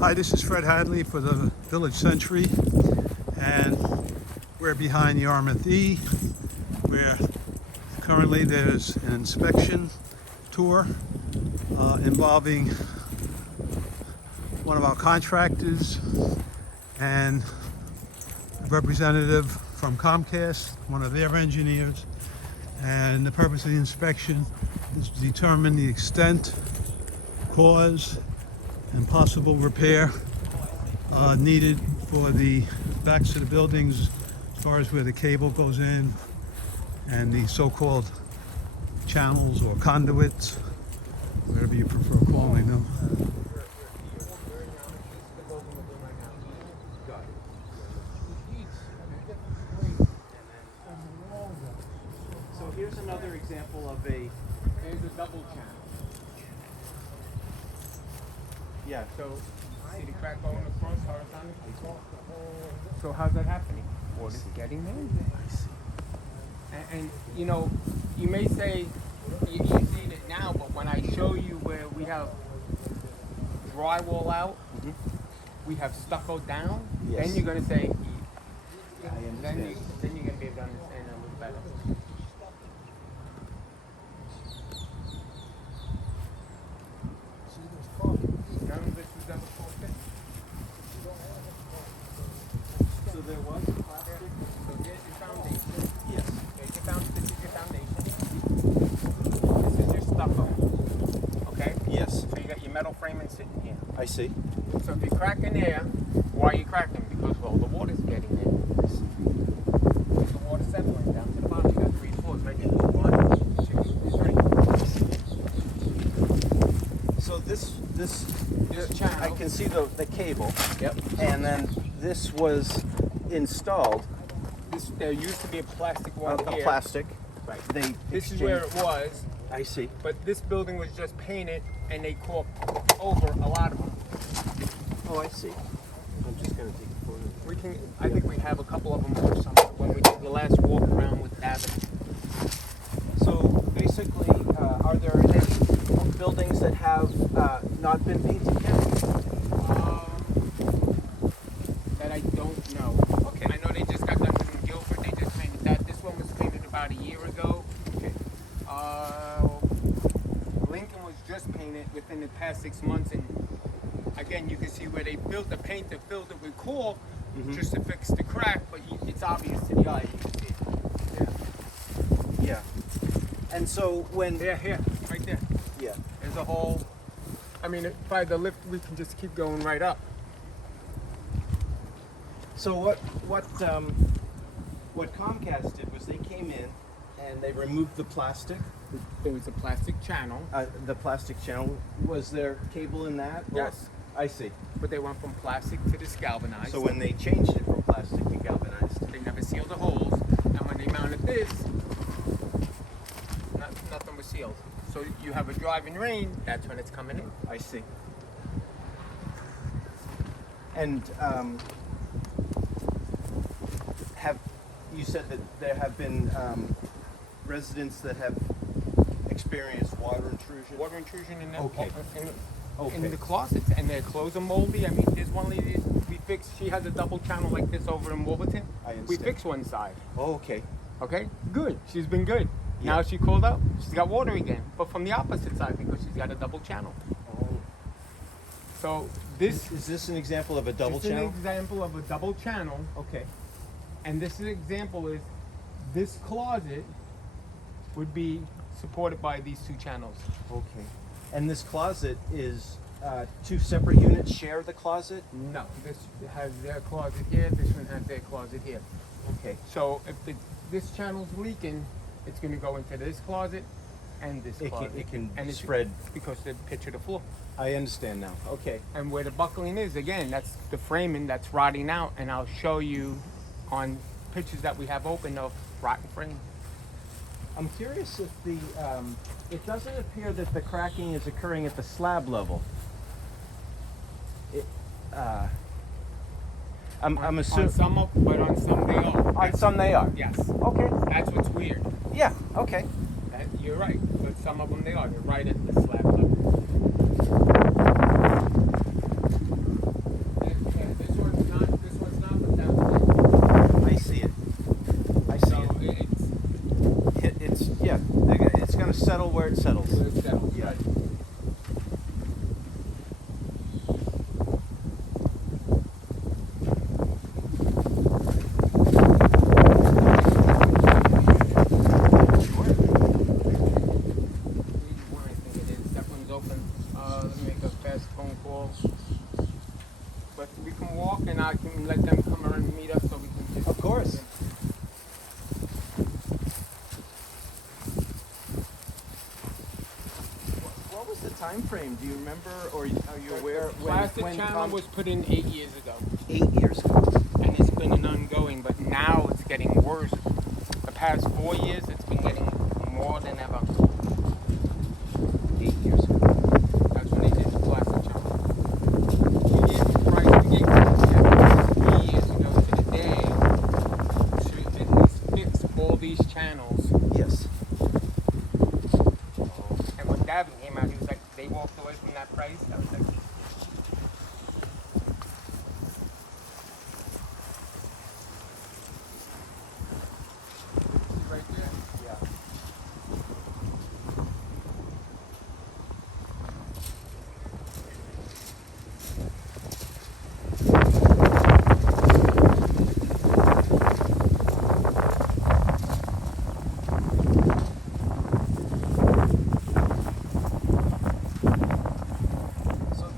Hi, this is Fred Hadley for the Village Century, and we're behind Yarmouth E, where currently there's an inspection tour involving one of our contractors and a representative from Comcast, one of their engineers, and the purpose of the inspection is to determine the extent, cause, and possible repair needed for the backs of the buildings as far as where the cable goes in and the so-called channels or conduits, whatever you prefer calling them. So here's another example of there's a double channel. Yeah, So, see the crack going across horizontally? So how's that happening? Water's getting there. I see. And you know, you may say, you've seen it now, but when I show you where we have drywall out, we have stucco down, Yes. then you're going to say, I understand. then you're going to be able to understand it a little better. None of this is ever posted. So there was plastic? So here's your foundation. Yes. This is your foundation. This is your stucco. Okay? Yes. So you got your metal framing sitting here. I see. So if you're cracking there, why are you cracking? Because well, the water's getting there. The water's settling down to the bottom. You got 3 floors right here. 1, 2, 3. So this channel. I can see the cable. Yep. And then this was installed There used to be a plastic one a here. plastic. Right. They This is where it was, I see. but this building was just painted, and they corked over a lot of them. Oh, I see. I'm just gonna take a photo. We can. I think we have a couple of them for some when we did the last walk around with David. So basically, are there any buildings that have not been painted yet? That I don't know. Okay. I know they just got done with Guilford. They just painted that. This one was painted about a year ago. Okay. Lincoln was just painted within the past 6 months, and again, you can see where they filled the paint. They filled it with caulk just to fix the crack, but it's obvious to the eye. You can see it. Yeah. And so when Here, right there. yeah. There's a hole. I mean, by the lift, we can just keep going right up. So what Comcast did was they came in and they removed the plastic. There was a plastic channel, The plastic channel. Was there cable in that? Or- Yes. I see. but they went from plastic to this galvanized. So when they changed it from plastic to galvanized. They never sealed the holes, and when they mounted this, nothing was sealed. So you have a driving rain, that's when it's coming in. I see. And have you said that there have been residents that have experienced water intrusion? Water intrusion in the, Okay. in the closets, and their clothes are moldy. I mean, there's one lady we fixed, she has a double channel like this over in Wolverton. I understand. We fixed one side. Oh, okay. Okay, good. She's been good. Yeah. Now she called up. She's got water again, but from the opposite side because she's got a double channel. Oh. So this Is this an example of a double this is channel? an example of a double channel, Okay. and this example is this closet would be supported by these 2 channels. Okay. And this closet is 2 separate units share the closet? No, this has their closet here. This one has their closet here. Okay. So if this channel's leaking, it's going to go into this closet and this closet. It can and it's spread. because the pitch of the floor. I understand now. Okay. And where the buckling is, again, that's the framing that's rotting out, and I'll show you on pictures that we have open of rotten frame. I'm curious if it doesn't appear that the cracking is occurring at the slab level. I'm assuming. On some of, but on some they are. On some they are. Yes. Okay. That's what's weird. Yeah. Okay. You're right, but some of them they are. They're right at the slab level. course. What was the time frame? Do you remember, or are you aware Plastic when channel was put in 8 years ago, 8 years ago? and it's been an ongoing. But now it's getting worse. The past 4 years, it's been getting more than ever. 8 years ago. That's when they did the plastic channel. We gave price 3 years ago to the day to at least fix all these channels. Yes. And when Gavin came out, he was like, they walked away from that price. I was like, right there. Yeah. So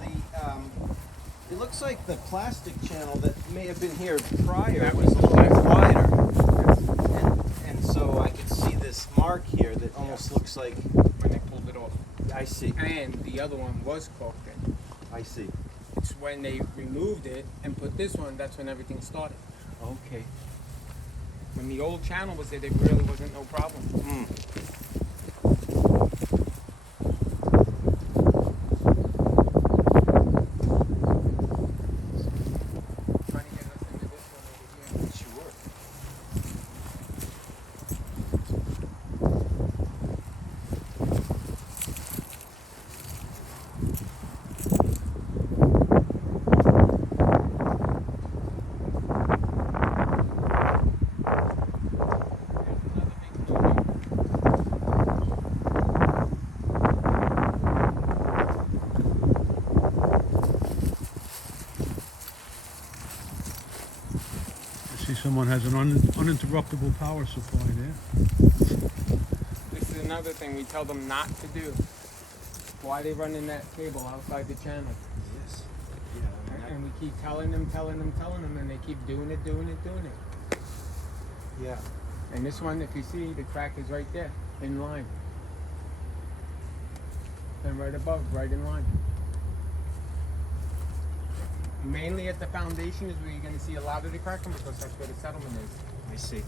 it looks like the plastic channel that may have been here prior That was was a the little plastic. wider. And so I could see this mark here that almost looks like, When they pulled it off. I see, And the other one was caulked in. I see. It's when they removed it and put this one, that's when everything started. Okay. When the old channel was there, there really wasn't no problem. Mm. Trying to get us into this one over here. Sure. Another big building. I see someone has an uninterruptible power supply there. This is another thing we tell them not to do. Why they running that cable outside the channel? Yes. And we keep telling them, and they keep doing it. Yeah. And this one, if you see, the crack is right there, in line. And right above, right in line. Mainly at the foundation is where you're going to see a lot of the cracking because that's where the settlement is. I see.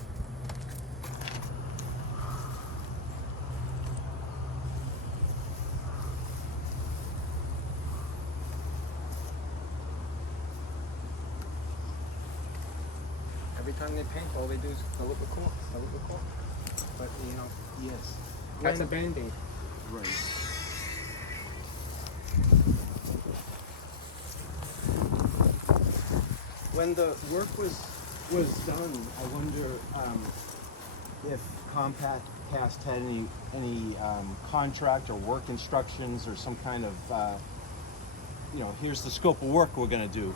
Every time they paint, all they do is fill it with caulk. But, you know, Yes. that's a Band-Aid. Right. When the work was done, I wonder if Comcast had any contract or work instructions or some kind of here's the scope of work we're going to do.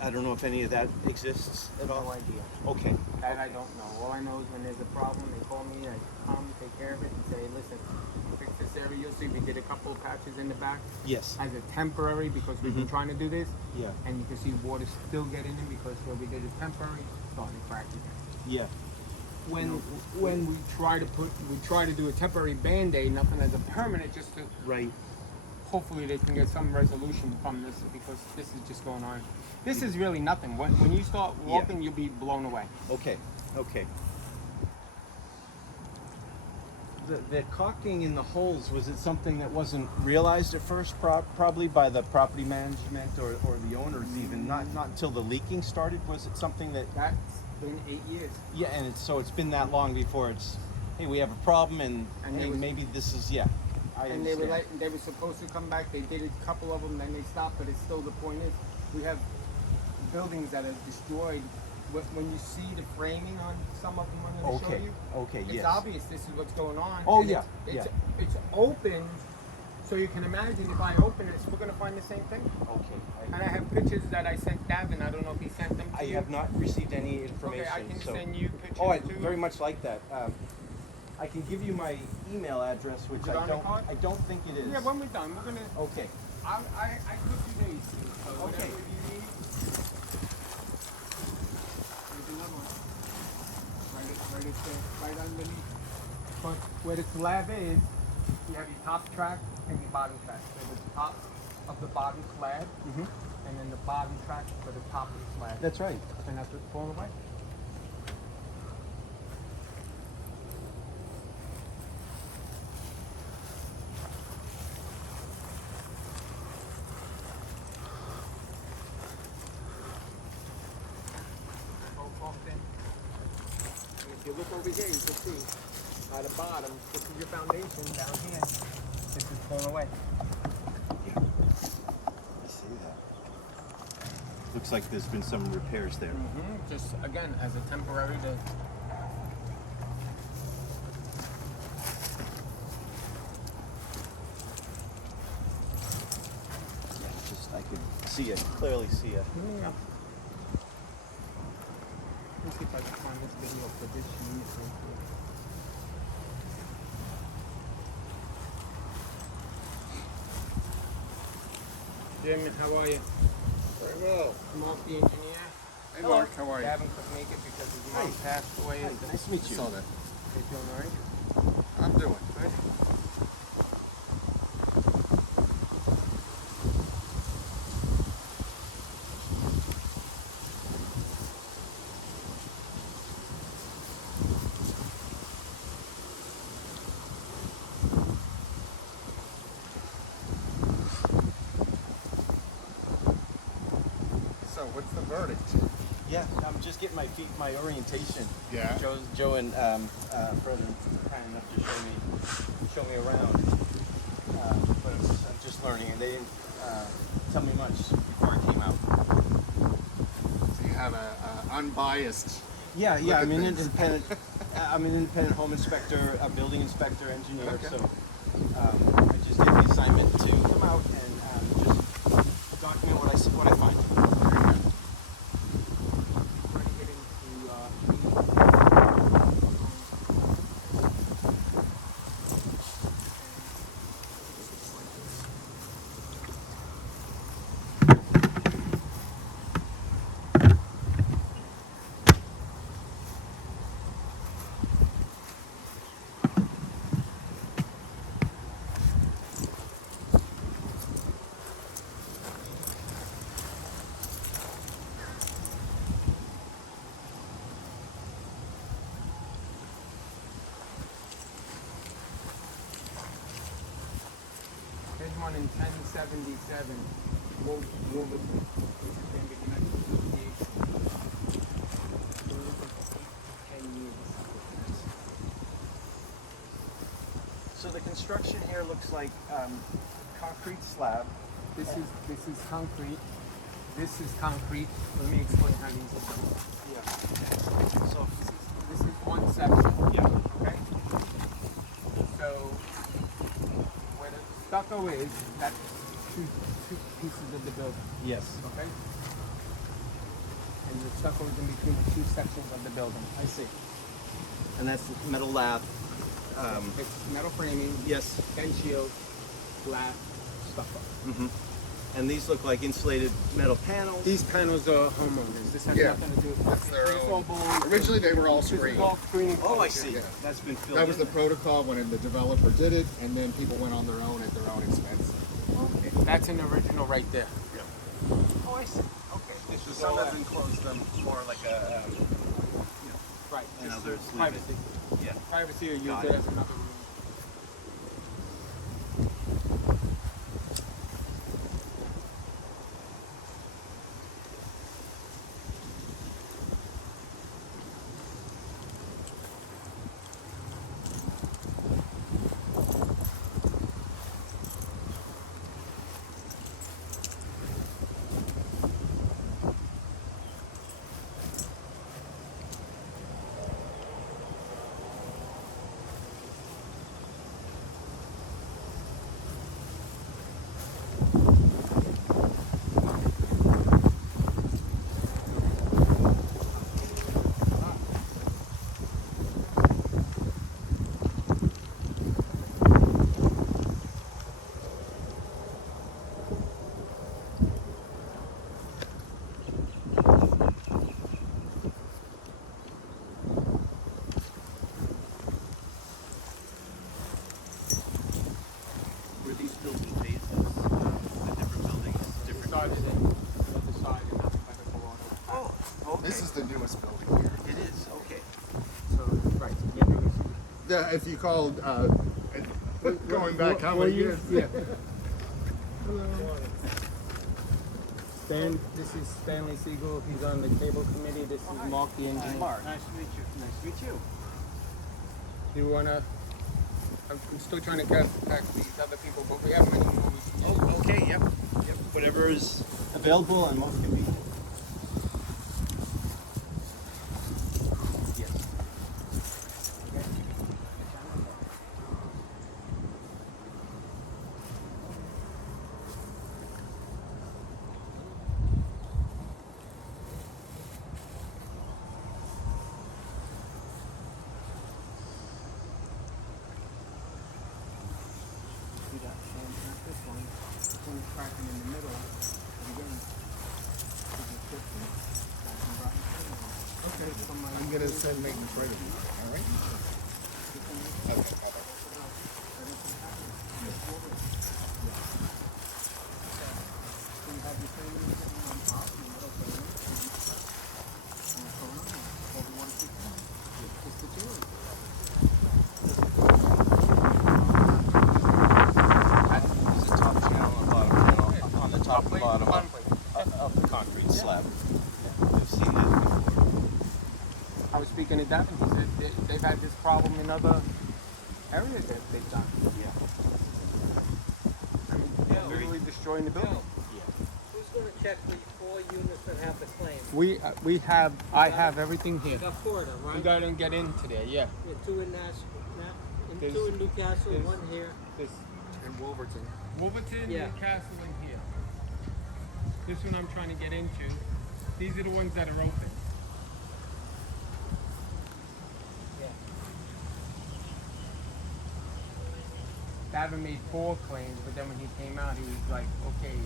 I don't know if any of that exists at all. No idea. Okay. That I don't know. All I know is when there's a problem, they call me, I come, take care of it, and say, listen, fix this area. You'll see we did a couple of patches in the back Yes. as a temporary because we've been trying to do this. Yeah. And you can see water still getting in because where we did it temporary, it's starting to crack again. Yeah. When we try to do a temporary Band-Aid, nothing as a permanent, just to Right. hopefully they can get some resolution from this because this is just going on. This is really nothing. When you start walking, you'll be blown away. Okay. Okay. The caulking in the holes, was it something that wasn't realized at first, probably by the property management or the owners even? Not until the leaking started? Was it something that... That's been 8 years. Yeah, and so it's been that long before it's, hey, we have a problem and And hey, they- maybe this is, yeah. I And they understand. they were supposed to come back. They did a couple of them, then they stopped. But it's still, the point is, we have buildings that are destroyed. When you see the framing on some of them, I'm going to Okay. show you. Okay, It's yes. obvious this is what's going on. Oh, and yeah, It's open, so you can imagine if I open it, we're going to find the same thing. Okay. And I have pictures that I sent Davin. I don't know if he sent them to I you. have not received any information. Okay, I can so. send you pictures Oh, I too. very much like that. I can give you my email address, which Is it on the card? I don't think it is. Yeah, when we're done, we're gonna. Okay. I could do these. So Okay. whatever you need. Here's another one. right at the, right underneath. But where the slab is, you have your top track and your bottom track. So the top of the bottom slab, and then the bottom track for the top of the slab. That's right. And that's what's falling away. If you look over here, you can see at the bottom, this is your foundation down here. This is falling away. Yeah. I see that. Looks like there's been some repairs there. Just again, as a temporary to. Yeah, just I could see it, clearly see it. Yeah. Let's see if I can find this video for this unit. Jim, how are you? Very well. I'm off the engineer. Hey Mark, how are you? Gavin couldn't make it because his mom passed away. Nice to meet you. Saw that. You feeling alright? I'm doing. Good. So, what's the verdict? Yeah, I'm just getting my orientation. Yeah. Joe and Fred are kind enough to show me around. But I'm just learning, and they didn't tell me much before I came out. So you have a unbiased. Yeah, Look yeah. at I'm an things. independent. I'm an independent home inspector, a building inspector, engineer. Okay. So I just get the assignment to come out and just document what I find. We're gonna get into There's one in 1077. Wolverton. This is going to be the next association. We're looking for 10 years. So the construction here looks like concrete slab. This is concrete. This is concrete. Let me explain how these are done. Yeah. So This is one section. yeah. Okay. So where the stucco is, that's two pieces of the building. Yes. Okay. And the stucco is in between the two sections of the building. I see. And that's metal lath. It's metal framing, Yes. ten shield, glass, stucco. Mm-hmm. And these look like insulated metal panels. These panels are homeowners. This has Yeah. nothing to do with That's their It's own. all balloons. Originally, they were all This is screened. all screening. Oh, I colors. see. Yeah. That's been filled That was in the protocol when the developer did it, and then people went on their own at their own expense. Okay. That's an original right there. Oh, I see. Okay. This is Some all have enclosed them more like a, right. and This is others leave it. privacy. yeah. Privacy or use Got it it. as another room. Thomas building here. It is, okay. So, right. Yeah. If you called, going back how many years? Yeah. This is Stanley Siegel. He's on the cable committee. This is Mark, the engineer. Mark. Nice to meet you. Nice to meet you. You wanna? I'm still trying to get back these other people, but we have many more. Oh, okay, yep. Yep, whatever is available and most convenient. Yes. See that? This one is cracking in the middle. And again, this is different. Okay. I'm gonna send maintenance right away. All right. Okay. Bye-bye. There's a top channel and bottom channel on the top and bottom of the concrete slab. I've seen that before. I was speaking to Devin. He said they've had this problem in other areas that they've done. Yeah. I mean, they're literally destroying the building. Who's going to check the 4 units that have the claim? I have everything here. You got 4 of them, We right? gotta get into there, yeah. Yeah, 2 in There's- 2 in Newcastle, there's- 1 here. This And Wolverton. Wolverton, Yeah. Newcastle, and here. This one I'm trying to get into. These are the ones that are open. Yeah. Davin made 4 claims, but then when he came out, he was like, okay.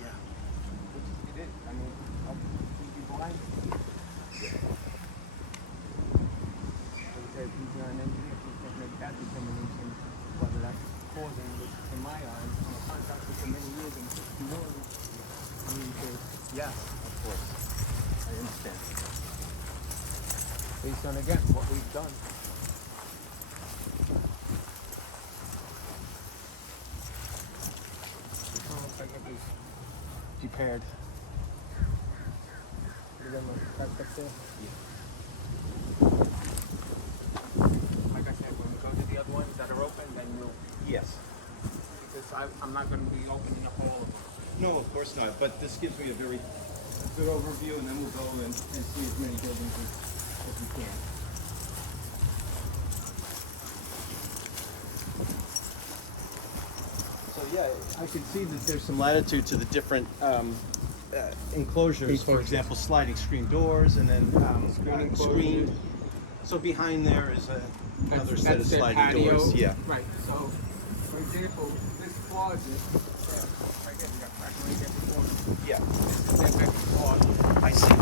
Yeah. It is. I mean, I'll be blind. Like I said, he's not an engineer. He can't make that determination whether that's causing, which in my eyes, I'm a contractor for many years and 61. I mean, Yeah, of course. I understand. based on, again, what we've done. This one looks like it was Prepared. Like I said, when we go to the other ones that are open, then we'll, Yes. because I'm not going to be opening up all of them. No, of course not. But this gives me a very good overview, and then we'll go and see as many buildings as we can. So yeah, I can see that there's some latitude to the different enclosures. For example, sliding screen doors, and then Screen screened. So behind there is another set of their sliding patio. doors. Yeah. Right. So, for example, this closet, right here, we got crack right here before. Yeah. This is their second closet. I see.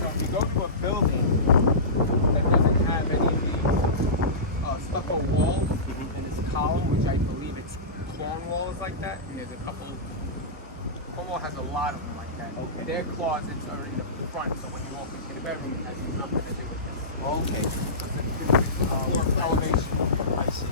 So if you go to a building that doesn't have any of these stucco walls and it's column, which I believe it's Cornwall is like that, and there's a couple. Cornwall has a lot of them like that. Okay. Their closets are in the front, so when you walk into the bedroom, it has nothing to do with this. Okay. It's elevation. I see.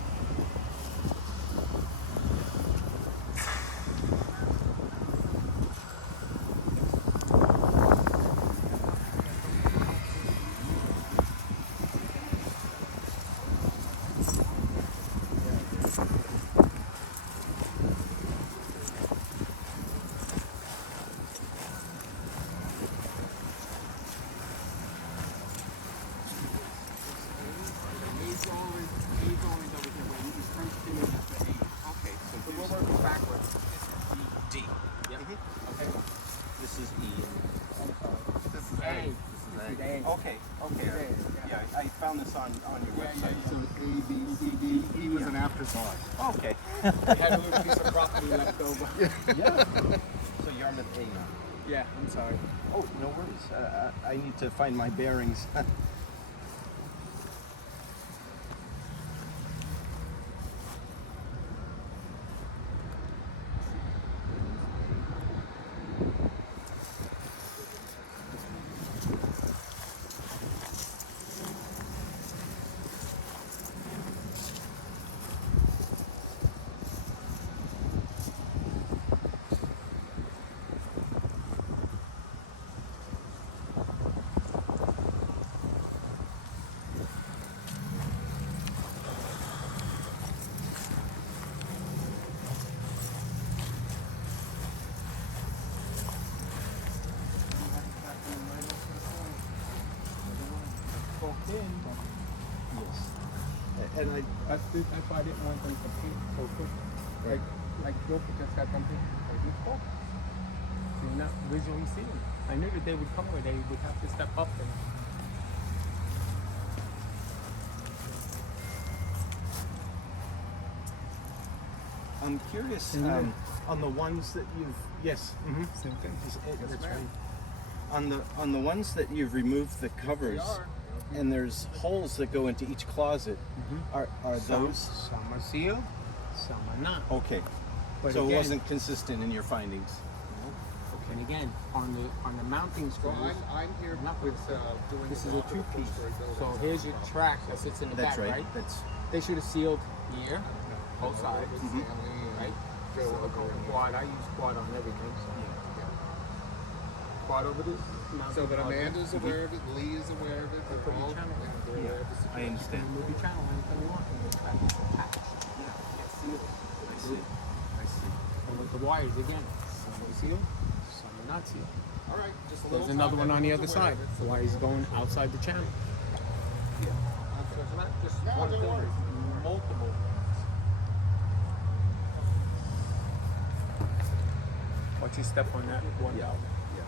Okay, so we're working backwards. D. Yep. Okay. This is E. This is A. This is A. Okay. Okay. Yeah, I found this on your website. So A, B, C, D, E was an afterthought. Okay. We had a little piece of property left over. Yeah. So Yarmouth A now. Yeah, I'm sorry. Oh, no worries. I need to find my bearings. walked in. Yes. And That's why I didn't want them to paint so quick. Like Joker just got done painting. Like this car. So you're not visually seeing. I knew that they would come where they would have to step up and. I'm curious on the ones that you've Same thing. that's right. On the ones that you've removed the covers, and there's holes that go into each closet. Are those Some are sealed, some are not. okay? But So again, it wasn't consistent in your findings. And again, on the mounting screws, I'm here not with doing this a is a walk of the two-piece. full-story building. So here's your track that sits in the That's back, right. right? That's They should have sealed here, both sides, Family, right? Joe over Silicone in quad. I use quad on everything. So. Quad over this. So that quad there. Amanda's aware of it, Lee is aware of it, they're Put your all, channel. and they're aware of the I situation. understand. Move your channel anytime you want. And it's back attached. It's sealed. I see. I see. And with the wires again, some are sealed, some are not sealed. All right, just a There's little another time, one on the other everyone's aware side. of it, The wires going outside the channel. Yeah. So it's not just No, one don't thing, worry. it's multiple. Watch your step on that one. Yeah. Yeah.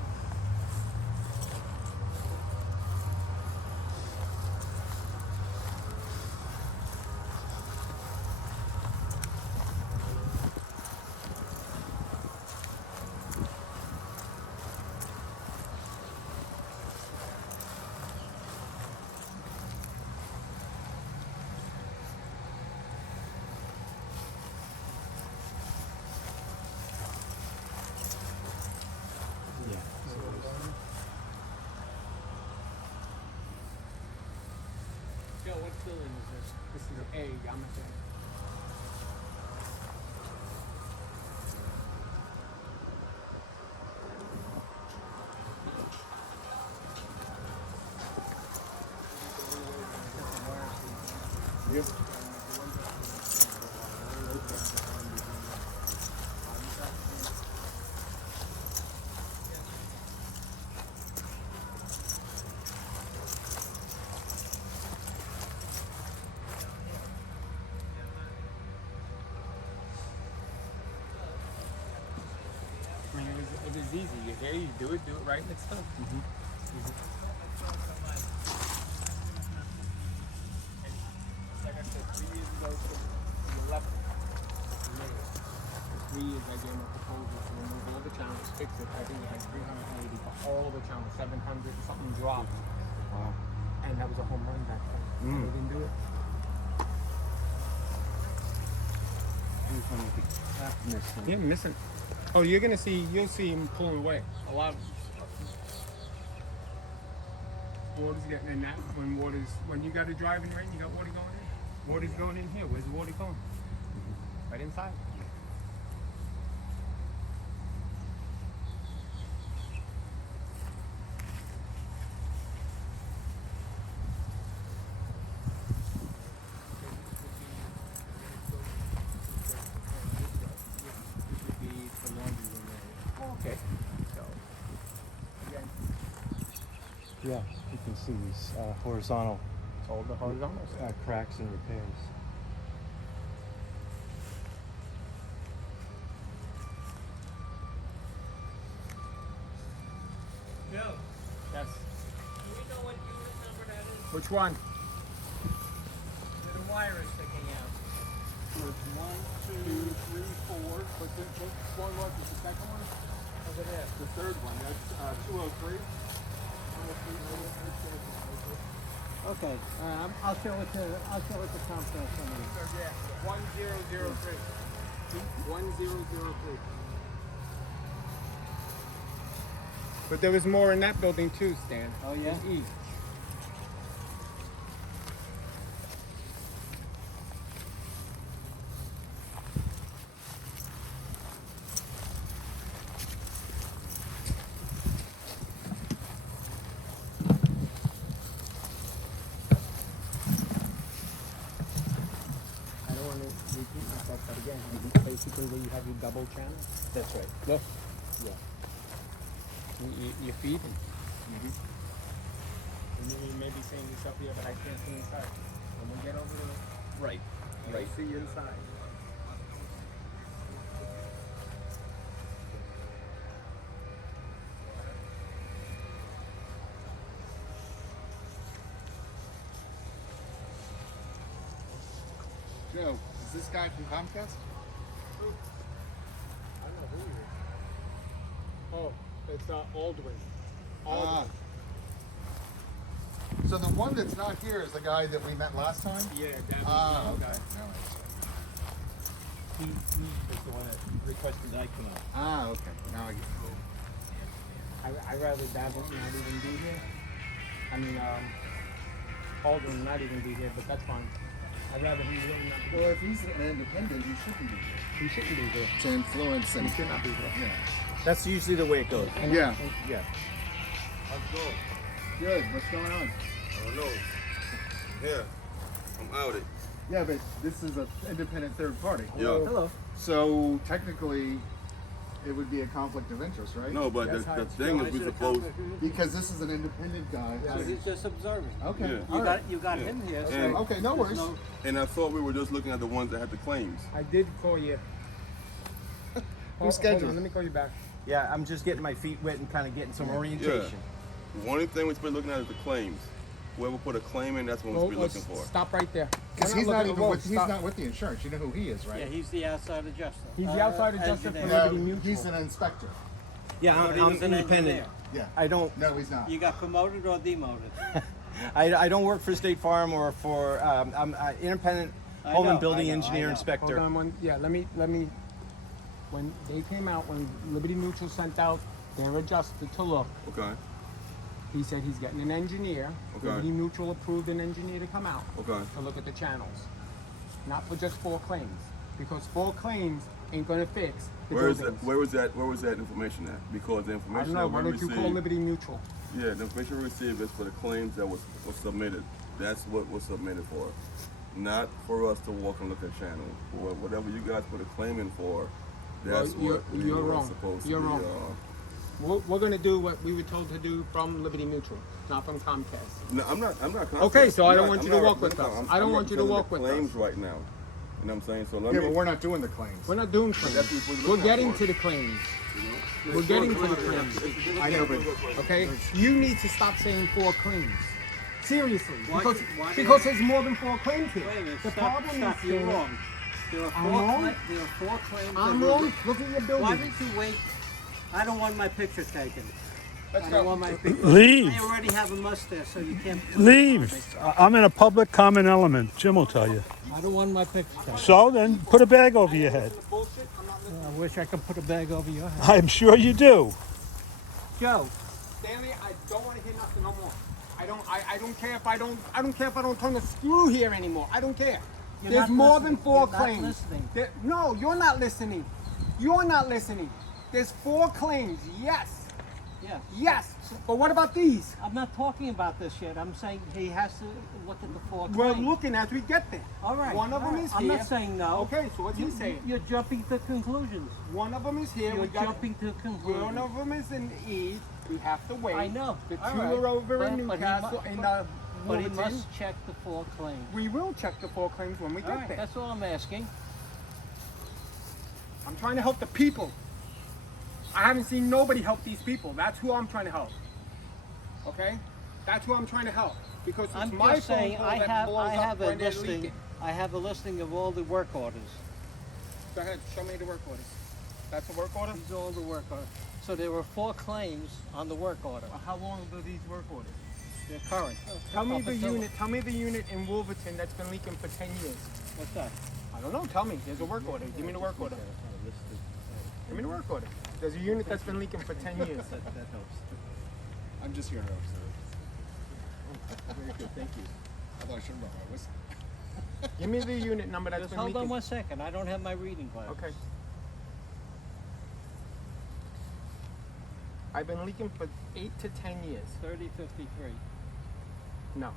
Joe, what building is this? This is A, Yarmouth E. I mean, it was easy. You're here, you do it right, and it's done. Like I said, 3 years ago, you left it. You made it. For 3 years, I gave him a proposal to remove all the channels, fix it. I think it was like 380 for all the channels, 700 and something dropped. Wow. And that was a home run back then. And they didn't do it. Missing. Yeah, missing. Oh, you'll see him pulling away. A lot of water's getting in that when you got a driving rain, you got water going in. Water's going in here. Where's the water going? Right inside. Okay. So, again, Yeah, you can see these horizontal it's all the horizontals. cracks and repairs. Joe, Yes. do we know what unit number that is? Which one? Where the wire is sticking out. It's 1, 2, 3, 4. Which one was it? The second one? Over there. The third one. That's 203. Okay, I'll show it to Comcast somebody. Yeah. 1003. 1003. But there was more in that building too, Stan. Oh, yeah? In E. I don't want to repeat myself, but again, basically where you have your double channel. That's right. Look, Yeah. you're feeding. Mm-hmm. And You may be seeing this up here, but I can't see inside. When we get over to the right, right, see inside. Joe, is this guy from Comcast? I don't know who he is. Oh, it's Aldwin. Ah. So the one that's not here is the guy that we met last time? Yeah, that Ah, was okay. He is the one that requested I come out. Ah, okay. Now I get I'd rather Davin not even be here. I mean, Aldwin not even be here, but that's fine. I'd rather he really not be here. Well, if he's an independent, he shouldn't be here. He shouldn't be here. To influence and He should not be here. yeah. That's usually the way it goes. Yeah. Yeah. How's it going? Good. What's going on? I don't know. Yeah, I'm outed. Yeah, but this is an independent third party. Yeah. Hello. So technically, it would be a conflict of interest, right? No, but That's how the it's thing done. is, we supposed. Because this is an independent guy. So he's just observing. Okay. Yeah. All right. You got him here, so And, Okay. No worries. no, and I thought we were just looking at the ones that had the claims. I did call you. Who's scheduled? Hold on, let me call you back. Yeah, I'm just getting my feet wet and kind of getting some orientation. The only thing we're supposed to be looking at is the claims. Whoever put a claim in, that's what we're Well, supposed to be looking for. Stop right there. Because We're he's not looking- even whoa, with, he's stop. not with the insurance. You know who he is, right? yeah, he's the outside adjuster. He's the outside adjuster engineer. for Yeah, Liberty Mutual. he's an inspector. Yeah, But he I'm was an independent. engineer. Yeah. I don't. No, he's not. You got promoted or demoted? I don't work for State Farm or for. I'm an independent I home know, and building I know, engineer I know. inspector. Hold on one. Yeah, let me. When they came out, when Liberty Mutual sent out their adjuster to look, Okay. he said he's getting an engineer. Okay. Liberty Mutual approved an engineer to come out Okay. to look at the channels, not for just 4 claims, because 4 claims ain't gonna fix the Where is buildings. that? Where was that information at? Because the I information don't know. that Why we don't you received. call Liberty Mutual? Yeah, the information we received is for the claims that was submitted. That's what was submitted for. Not for us to walk and look at channel. Whatever you guys put a claim in for, that's Well, what we you're were wrong. supposed You're to be. wrong. We're gonna do what we were told to do from Liberty Mutual, not from Comcast. No, I'm not. Okay, so I I'm don't not- want I'm you to not walk with representing- us. I don't I'm want you to representing walk the with claims us. right now. You know what I'm saying? So let Yeah, me. but we're not doing the claims. We're not doing claims. That's what we're We're looking getting for. to the claims. We're getting to the claims. I know, but Okay? You need to stop saying 4 claims. Seriously. Why- Because, why do because you- there's more than 4 claims here. Wait a minute, The stop, problem stop, is you're here- wrong. There are I'm 4 wrong? there are 4 claims. I'm that wrong. were- Look at your Why building. didn't you wait? I don't want my picture taken. Let's I go. don't want my picture. Leave. I already have a mustache, so you can't. Leave. I'm in a public common element. Jim will tell you. I don't want my picture taken. So then put a bag over your head. Bullshit. I'm not listening. I wish I could put a bag over your head. I'm sure you do. Joe, Stanley, I don't want to hear nothing no more. I don't care if I don't care if I don't turn the screw here anymore. I don't care. You're There's not more than listening. 4 You're not claims. listening. No, you're not listening. You're not listening. There's 4 claims. Yes. yeah. Yes. But what about these? I'm not talking about this yet. I'm saying he has to look at the 4 We're claims. looking as we get there. All right. One of all them right. is I'm here. not saying no. Okay, so what's he saying? You're jumping to conclusions. One of them is here. You're we got jumping to One conclusions. of them is in E. We have to wait. I know. The 2 All right. are over in But he Newcastle. mu- in But he Wilmington. must check the 4 claims. We will check the 4 claims when we All get right, there. that's all I'm asking. I'm trying to help the people. I haven't seen nobody help these people. That's who I'm trying to help. Okay? That's who I'm trying to help. Because it's I'm my just phone saying call I that have blows I up have a when they're listing. leaking. I have a listing of all the work orders. Go ahead, show me the work orders. That's a work order? These are all the work orders. So there were 4 claims on the work order. How long do these work orders? They're current. Tell me Up the until- unit. Tell me the unit in Wolverton that's been leaking for 10 years. What's that? I don't know. Tell me. There's a work order. Give me the work order. Give me the work order. There's a unit that's been leaking for 10 years. I'm just here to observe. Very good, thank you. I thought I should have brought my whistle. Give me the unit number that's Just been hold leaking. on 1 second. I don't have my reading glass. Okay. I've been leaking for 8 to 10 years. 3053. No.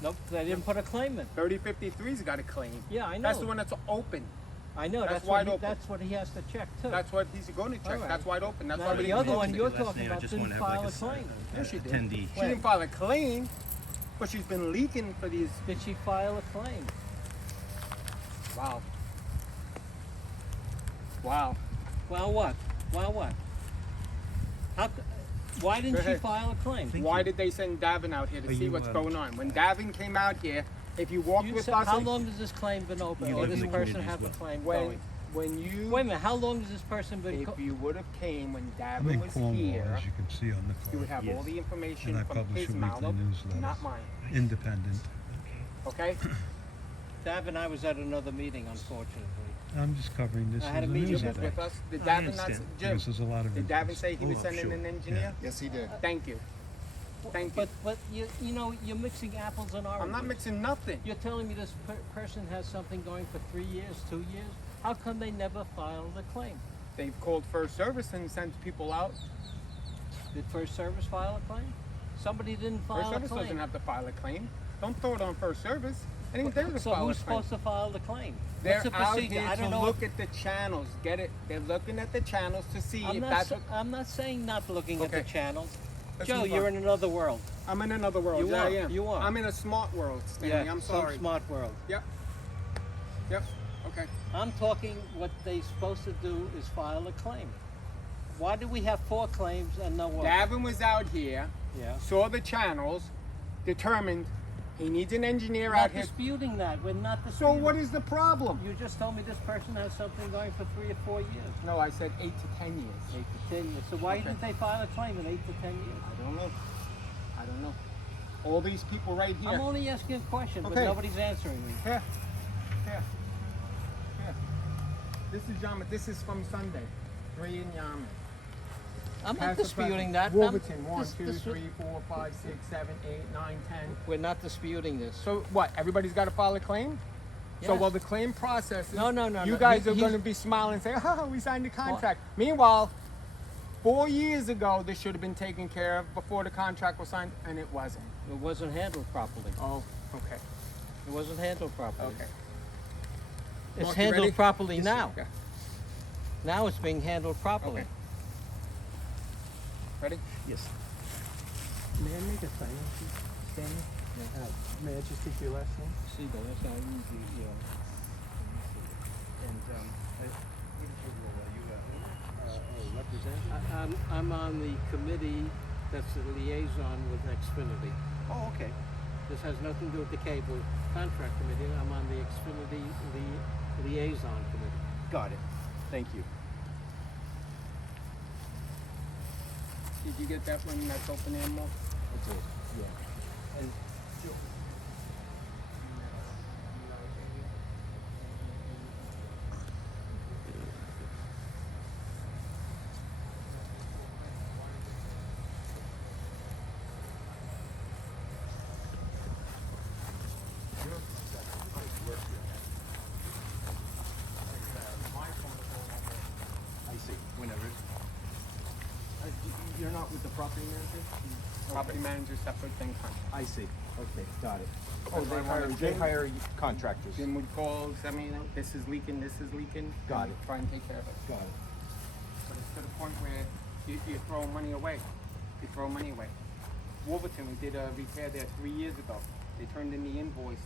Nope, they didn't put a claim in. 3053's got a claim. Yeah, I know. That's the one that's open. I know, That's that's wide what, open. that's what he has to check too. That's what he's going to check. All right. That's wide open. That's Now, why we the didn't other close one it. you're Last talking name, I about just didn't wanna have file like a claim. Yes, she did. attendee. She didn't file a claim, but she's been leaking for these. Did she file a claim? Wow. Wow. Well, what? Well, what? Why didn't Go she ahead. file a claim? Why did they send Davin out here to Are see you, what's going on? When Davin came out here, if you walked You with said, us, how long has this claim been open, You or live in this the person community have as the well. claim when going? when you Wait a minute, how long has this person been? if you would have came when I'm Davin in was Cornwall, here, as you can see on the you would card. have all the information And I from publish his a mouth, weekly newsletter. not mine. Independent. Okay? Dab and I was at another meeting, unfortunately. I'm just covering this I as had a a meeting Jim was newsletter. with us. Did I Davin not? understand. Jim, Because there's a lot of did Davin interest. say he was Oh, sending sure. an engineer? Yes, he did. Thank you. Thank you. But you know, you're mixing apples and oranges. I'm not mixing nothing. You're telling me this person has something going for 3 years, 2 years? How come they never filed a claim? They've called First Service and sent people out. Did First Service file a claim? Somebody didn't file First a Service claim. doesn't have to file a claim. Don't throw it on First Service. I think they're to So file who's a claim. supposed to file the claim? They're What's the out procedure? here I don't to know. look at the channels. Get it? They're looking at the channels to see I'm if not, that's what. I'm not saying not looking at the Okay. channels. Let's Joe, move you're on. in another world. I'm in another world. You yeah, are. I am. You are. I'm in a smart world, Stanley. I'm sorry. Some smart world. Yep. Yep. Okay. I'm talking what they're supposed to do is file a claim. Why do we have 4 claims and no one? Davin was out here, Yeah. saw the channels, determined he needs an engineer Not out here. disputing that. We're not So disputing. what is the problem? You just told me this person has something going for 3 or 4 years. No, I said 8 to 10 years. 8 to 10 years. So why Okay. didn't they file a claim in 8 to 10 years? I don't know. I don't know. All these people right here. I'm only asking a question, but Okay. nobody's answering me. Here. Here. Here. This is Yarmouth. This is from Sunday. 3 in Yarmouth. I'm not Pass the disputing president. that. Wolverton. 1, this- 2, this- 3, 4, 5, 6, 7, 8, 9, 10. We're not disputing this. So what? Everybody's got to file a claim? So Yes. while the claim process is, No, no, no, you no. guys He- are he's- going to be smiling and say, oh, we signed the contract. Meanwhile, 4 years ago, this should have been taken care of before the contract was signed, and it wasn't. It wasn't handled properly. Oh, okay. It wasn't handled properly. Okay. It's Mark, you handled ready? properly Yes, now. yeah. Now it's being handled properly. Okay. Ready? Yes. May I make a sign, Stanley? May I just take your last name? Siegel, that's not easy, yeah. And representative? I'm on the committee that's the liaison with Xfinity. Oh, okay. This has nothing to do with the cable contract committee. I'm on the Xfinity liaison committee. Got it. Thank you. Did you get that one that's open air more? I did. Yeah. And Joe. I see. Whenever. You're not with the property manager? Property manager, separate thing, contract. I see. Okay, got it. Oh, they hire- they hire contractors. Jim would call, send me, this is leaking, this is leaking. Got and it. Try and take care of it. Got it. But it's to the point where you throw money away. You throw money away. Wolverton, we did a repair there 3 years ago. They turned in the invoice.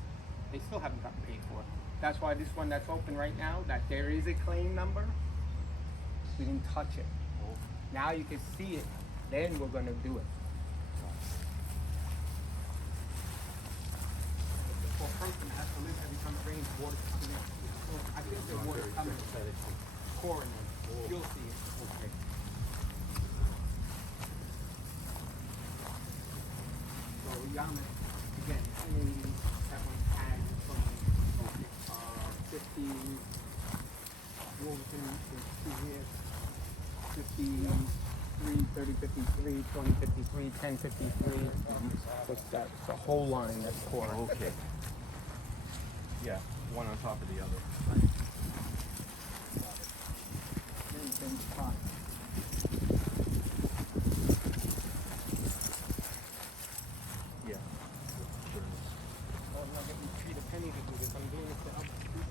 They still haven't gotten paid for it. That's why this one that's open right now, that there is a claim number, we didn't touch it. Now you can see it, then we're gonna do it. For a person that has to live every time it rains, water comes in. I think the water's coming, pouring in. You'll see it. Okay. So Yarmouth, again, that one had from 50, Wolverton is 2 years, 53, 30, 53, 20, 53, 10, 53. What's that? It's a whole line that's pouring. Okay. Yeah, one on top of the other. Same spot. Yeah. Oh, I'm not getting paid a penny to do this. I'm doing it to help the people.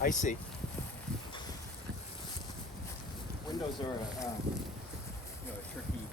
I see. Windows are a tricky